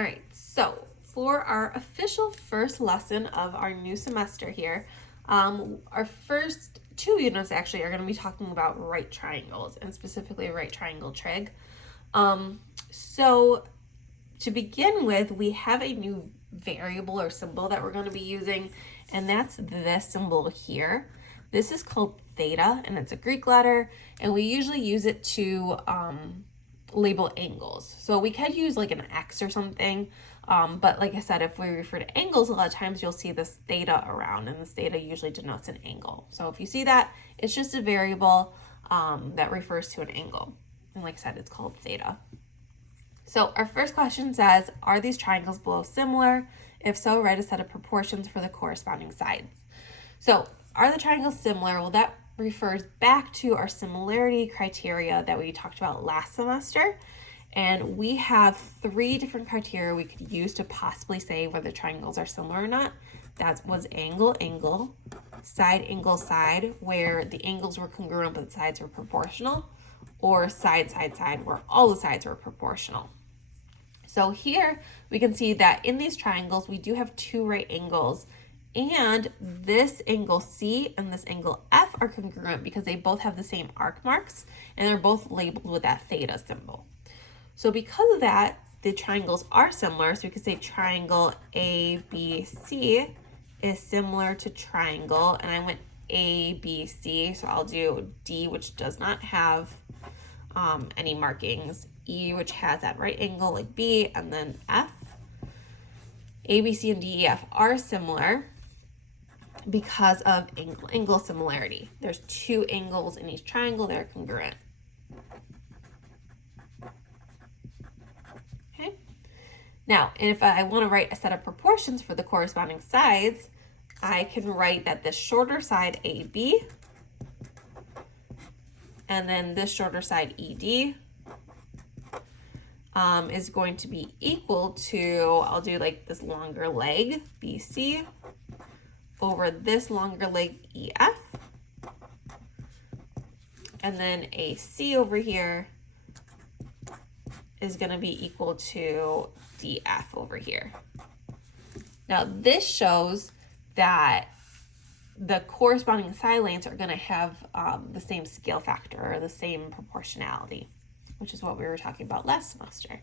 All right, so for our official first lesson of our new semester here, our first 2 units actually are going to be talking about right triangles and specifically right triangle trig. So to begin with, we have a new variable or symbol that we're going to be using, and that's this symbol here. This is called theta, and it's a Greek letter, and we usually use it to label angles. So we could use like an X or something, but like I said, if we refer to angles, a lot of times you'll see this theta around, and this theta usually denotes an angle. So if you see that, it's just a variable that refers to an angle. And like I said, it's called theta. So our first question says, are these triangles below similar? If so, write a set of proportions for the corresponding sides. So are the triangles similar? Well, that refers back to our similarity criteria that we talked about last semester. And we have 3 different criteria we could use to possibly say whether triangles are similar or not. That was angle, angle, side, angle, side, where the angles were congruent but the sides were proportional, or side, side, side, where all the sides were proportional. So here we can see that in these triangles, we do have 2 right angles, and this angle C and this angle F are congruent because they both have the same arc marks and they're both labeled with that theta symbol. So because of that, the triangles are similar. So we could say triangle ABC is similar to triangle, and I went ABC, so I'll do D, which does not have any markings, E, which has that right angle like B, and then F. A, B, C, and D, E, F are similar because of angle similarity. There's 2 angles in each triangle, they're congruent. Okay. Now, if I want to write a set of proportions for the corresponding sides, I can write that this shorter side AB, and then this shorter side ED is going to be equal to, I'll do like this longer leg, BC, over this longer leg, EF, and then AC over here is going to be equal to DF over here. Now this shows that the corresponding side lengths are going to have the same scale factor or the same proportionality, which is what we were talking about last semester.